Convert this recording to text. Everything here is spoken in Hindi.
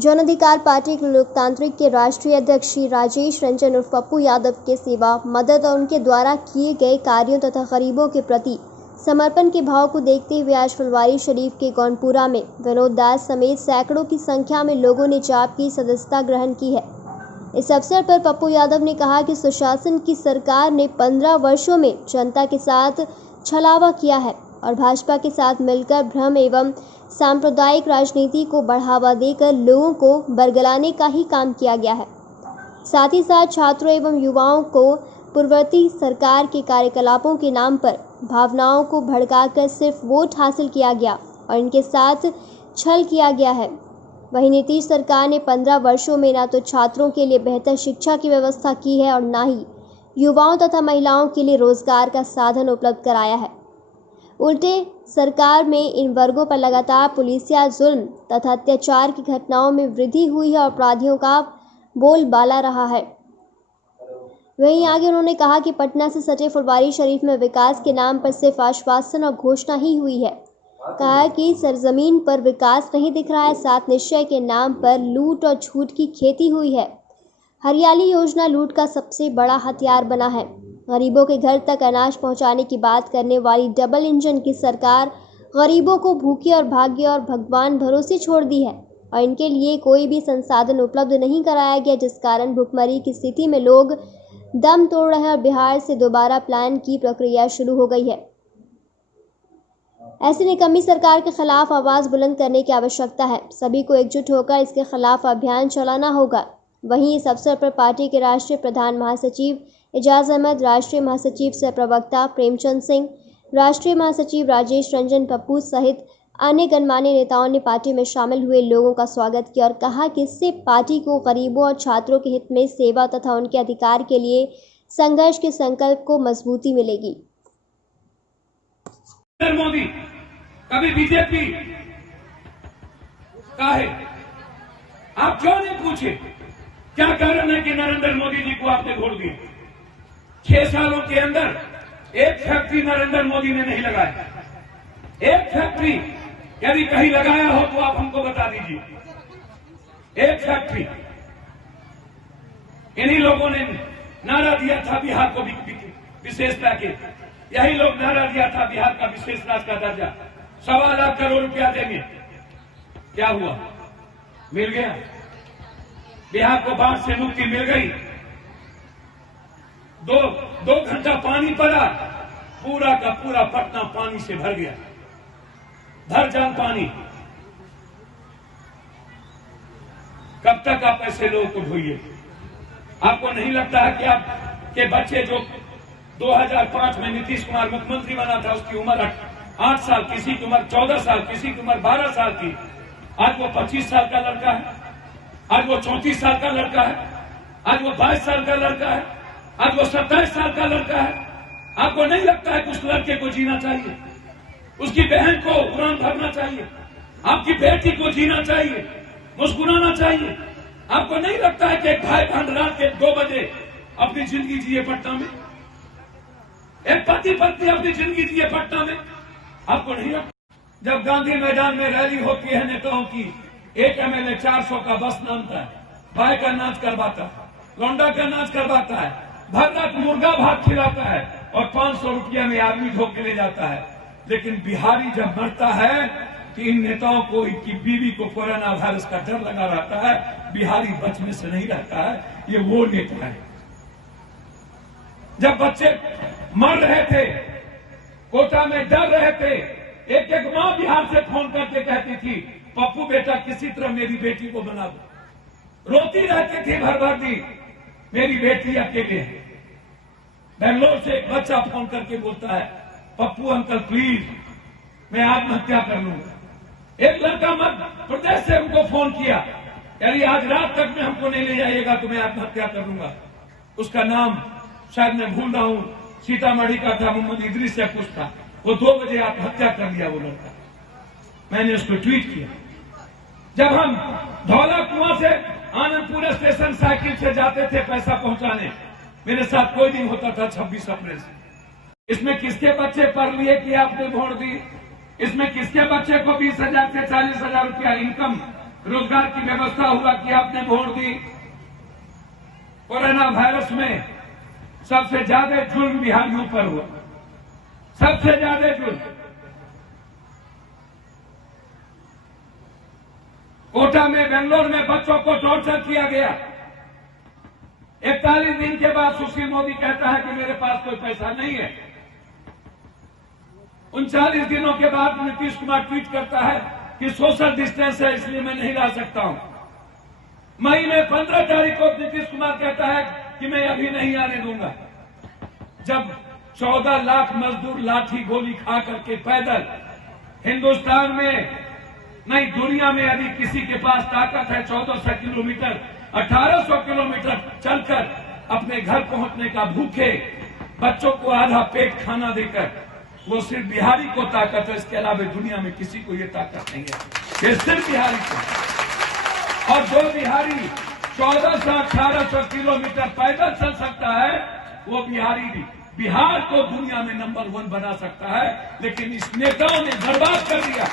जन अधिकार पार्टी लोकतांत्रिक के राष्ट्रीय अध्यक्ष श्री राजेश रंजन उर्फ पप्पू यादव के सेवा, मदद और उनके द्वारा किए गए कार्यों तथा गरीबों के प्रति समर्पण के भाव को देखते हुए आज फुलवारी शरीफ के गौनपुरा में विनोद दास समेत सैकड़ों की संख्या में लोगों ने जाप की सदस्यता ग्रहण की है। इस अवसर पर पप्पू यादव ने कहा कि सुशासन की सरकार ने 15 वर्षों में जनता के साथ छलावा किया है और भाजपा के साथ मिलकर भ्रम एवं सांप्रदायिक राजनीति को बढ़ावा देकर लोगों को बरगलाने का ही काम किया गया है। साथ ही साथ छात्रों एवं युवाओं को पूर्ववर्ती सरकार के कार्यकलापों के नाम पर भावनाओं को भड़काकर सिर्फ वोट हासिल किया गया और इनके साथ छल किया गया है। वहीं नीतीश सरकार ने 15 वर्षों में न तो छात्रों के लिए बेहतर शिक्षा की व्यवस्था की है और न ही युवाओं तथा महिलाओं के लिए रोजगार का साधन उपलब्ध कराया है। उल्टे सरकार में इन वर्गों पर लगातार पुलिसिया जुल्म तथा अत्याचार की घटनाओं में वृद्धि हुई है और अपराधियों का बोलबाला रहा है। वहीं आगे उन्होंने कहा कि पटना से सटे फुलवारी शरीफ में विकास के नाम पर सिर्फ आश्वासन और घोषणा ही हुई है। कहा कि सरजमीन पर विकास नहीं दिख रहा है, साथ निश्चय के नाम पर लूट और झूठ की खेती हुई है। हरियाली योजना लूट का सबसे बड़ा हथियार बना है। गरीबों के घर तक अनाज पहुंचाने की बात करने वाली डबल इंजन की सरकार गरीबों को भूखे और भाग्य और भगवान भरोसे छोड़ दी है और इनके लिए कोई भी संसाधन उपलब्ध नहीं कराया गया, जिस कारण भुखमरी की स्थिति में लोग दम तोड़ रहे हैं और बिहार से दोबारा प्लान की प्रक्रिया शुरू हो गई है। ऐसी निकम्मी सरकार के खिलाफ आवाज बुलंद करने की आवश्यकता है। सभी को एकजुट होकर इसके खिलाफ अभियान चलाना होगा। वहीं इस अवसर पर पार्टी के राष्ट्रीय प्रधान महासचिव एजाज अहमद, राष्ट्रीय महासचिव सह प्रवक्ता प्रेमचंद सिंह, राष्ट्रीय महासचिव राजेश रंजन पप्पू सहित अन्य गणमान्य नेताओं ने पार्टी में शामिल हुए लोगों का स्वागत किया और कहा कि इससे पार्टी को गरीबों और छात्रों के हित में सेवा तथा उनके अधिकार के लिए संघर्ष के संकल्प को मजबूती मिलेगी। मोदी कभी बीजेपी का है, आप क्यों नहीं पूछे क्या कारण है कि नरेंद्र मोदी जी को आपने वोट दिया? 6 सालों के अंदर एक फैक्ट्री नरेंद्र मोदी ने नहीं लगाया। एक फैक्ट्री यदि कहीं लगाया हो तो आप हमको बता दीजिए। एक फैक्ट्री। इन्हीं लोगों ने नारा दिया था बिहार को विशेषता के, यही लोग नारा दिया था बिहार का विशेष राज्य का दर्जा, 1.25 लाख करोड़ रुपया देंगे। क्या हुआ? मिल गया। बिहार को बाढ़ से मुक्ति मिल गई। दो घंटा पानी पड़ा, पूरा का पूरा पटना पानी से भर गया, भर जान पानी। कब तक आप ऐसे लोगों को ढोइए? आपको नहीं लगता है कि आपके बच्चे जो 2005 में नीतीश कुमार मुख्यमंत्री बना था, उसकी उम्र 8 साल, किसी की उम्र 14 साल, किसी की उम्र 12 साल थी, आज वो 25 साल का लड़का है, आज वो 34 साल का लड़का है, आज वो 22 साल का लड़का है, आज वो 27 साल का लड़का है। आपको नहीं लगता है कि उस लड़के को जीना चाहिए? उसकी बहन को उड़ान भरना चाहिए, आपकी बेटी को जीना चाहिए, मुस्कुराना चाहिए। आपको नहीं लगता है कि एक भाई बहन रात के 2 बजे अपनी जिंदगी जिए पटना में? एक पति पत्नी अपनी जिंदगी जिए पटना में? आपको नहीं लगता? जब गांधी मैदान में रैली होती है नेताओं की, एक एमएलए 400 का बस नामता है, भाई का नाच करवाता है, लौंडा का नाच करवाता है, भर रात मुर्गा भात खिलाता है और 500 रुपया में आदमी ढोक के ले जाता है। लेकिन बिहारी जब मरता है कि इन नेताओं को, इनकी बीवी को कोरोना वायरस का डर लगा रहता है, बिहारी बचने से नहीं रहता है। ये वो नेता है। जब बच्चे मर रहे थे, कोटा में डर रहे थे, एक मां बिहार से फोन करके कहती थी, पप्पू बेटा किसी तरह मेरी बेटी को बना दो। रोती रहती थी भर दिन, मेरी बेटी अकेले है। बेंगलोर से एक बच्चा फोन करके बोलता है, पप्पू अंकल प्लीज मैं आत्महत्या कर लूंगा। एक लड़का मध्य प्रदेश से उनको फोन किया, यदि आज रात तक में हमको नहीं ले जाइएगा तो मैं आत्महत्या कर लूंगा। उसका नाम शायद मैं भूल रहा हूं, सीतामढ़ी का था, मोहम्मद इदरीस या कुछ था। वो 2 बजे आत्महत्या कर लिया वो लड़का। मैंने उसको ट्वीट किया। जब हम धौला कुआं से आनंदपुर स्टेशन साइकिल से जाते थे पैसा पहुंचाने, मेरे साथ कोई दिन होता था 26 अप्रैल से। इसमें किसके बच्चे पढ़ लिए कि आपने वोट दी? इसमें किसके बच्चे को 20,000 से 40,000 रुपया इनकम रोजगार की व्यवस्था हुआ कि आपने वोट दी। कोरोना वायरस में सबसे ज्यादा जुल्म बिहारियों पर हुआ, सबसे ज्यादा जुल्म। कोटा में, बेंगलोर में बच्चों को टॉर्चर किया गया। 41 दिन के बाद सुशील मोदी कहता है कि मेरे पास कोई पैसा नहीं है। 39 दिनों के बाद नीतीश कुमार ट्वीट करता है कि सोशल डिस्टेंस है इसलिए मैं नहीं ला सकता हूं। मई में 15 तारीख को नीतीश कुमार कहता है कि मैं अभी नहीं आने दूंगा। जब 14 लाख मजदूर लाठी गोली खा करके पैदल हिंदुस्तान में नहीं दुनिया में यदि किसी के पास ताकत है 1400 किलोमीटर 1800 किलोमीटर चलकर अपने घर पहुंचने का, भूखे बच्चों को आधा पेट खाना देकर, वो सिर्फ बिहारी को ताकत है। इसके अलावा दुनिया में किसी को ये ताकत नहीं है, ये सिर्फ बिहारी को। और जो बिहारी 1400 1800 किलोमीटर पैदल चल सकता है वो बिहारी भी बिहार को दुनिया में नंबर 1 बना सकता है। लेकिन इस नेताओं ने बर्बाद कर दिया।